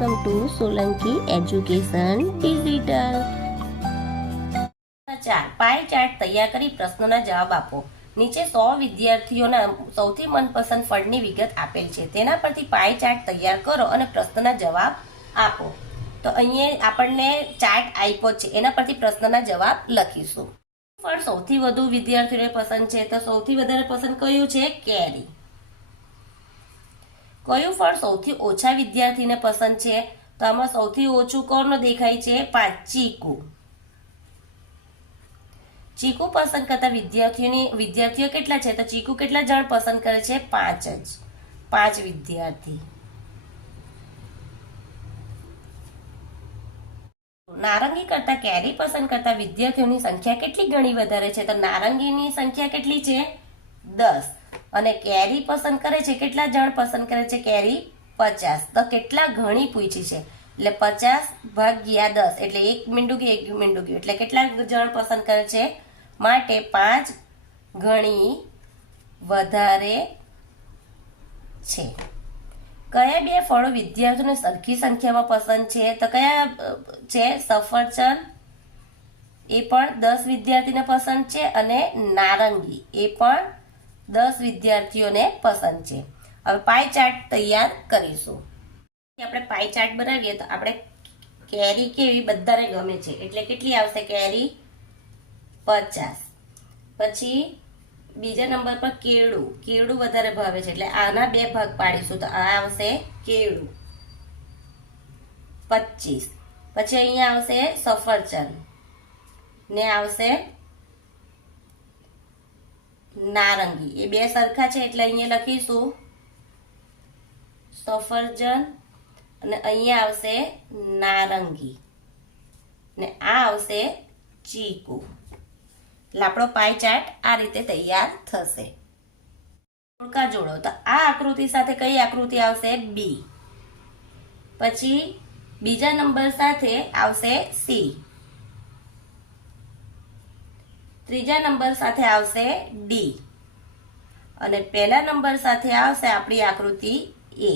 Welcome to Solanki education digital. 4 pi chart તૈયાર કરી પ્રશ્નોના જવાબ આપો। નીચે 100 વિદ્યાર્થીઓના સૌથી મનપસંદ ફળની વિગત આપેલ છે, તેના પરથી પાઈ ચાર્ટ તૈયાર કરો અને પ્રશ્નના જવાબ આપો। તો અહીંયા આપણને ચાર્ટ આપ્યો છે, એના પરથી પ્રશ્નના જવાબ લખીશું। ફળ સૌથી વધુ વિદ્યાર્થીઓને પસંદ છે, તો સૌથી વધારે પસંદ કયું છે? કેરી। કયું ફળ સૌથી ઓછા વિદ્યાર્થીને પસંદ છે? તો આમાં સૌથી ઓછું કોનું દેખાય છે? 5 ચીકુ। ચીકુ પસંદ કરતા વિદ્યાર્થીઓ કેટલા છે? તો ચીકુ કેટલા જણ પસંદ કરે છે? 5 જ, 5 વિદ્યાર્થી। નારંગી કરતા કેરી પસંદ કરતા વિદ્યાર્થીઓની સંખ્યા કેટલી ગણી વધારે છે? તો નારંગીની સંખ્યા કેટલી છે? 10 અને કેરી પસંદ કરે છે કેટલા જણ પસંદ કરે છે? કેરી 50। તો કેટલા ગણી પૂછી છે એટલે 50 ભાગ્યા 10 એટલે 1 મીંડું 1 મીંડું એટલે કેટલા જણ પસંદ કરે છે? માટે 5 ગણી વધારે છે। કયા બે ફળો વિદ્યાર્થીઓને સરખી સંખ્યામાં પસંદ છે? તો કયા છે? સફરજન એ પણ 10 વિદ્યાર્થીને પસંદ છે અને નારંગી એ પણ 10 વિદ્યાર્થીઓને પસંદ છે। હવે પાઈ ચાર્ટ તૈયાર કરીશું। આપણે પાઈ ચાર્ટ બનાવીએ તો આપણે કેરી કેવી બધાને ગમે છે એટલે કેટલી આવશે? કેરી 50। પછી બીજા નંબર પર કેળું વધારે ભાવે છે એટલે આના 2 ભાગ પાડીશું તો આ આવશે કેળું 25। પછી અહીંયા આવશે સફરજન ને આવશે નારંગી, એ 2 સરખા છે એટલે અહીંયા લખીશું સફરજન અને અહીંયા આવશે નારંગી ને આ આવશે ચીકુ। એટલે આપણો પાઈ ચાર્ટ આ રીતે તૈયાર થશે। જોડકા જોડો તો આ આકૃતિ સાથે કઈ આકૃતિ આવશે? બી। પછી બીજા નંબર સાથે આવશે સી, ત્રીજા નંબર સાથે આવશે ડી અને પહેલા નંબર સાથે આવશે આપણી આકૃતિ એ।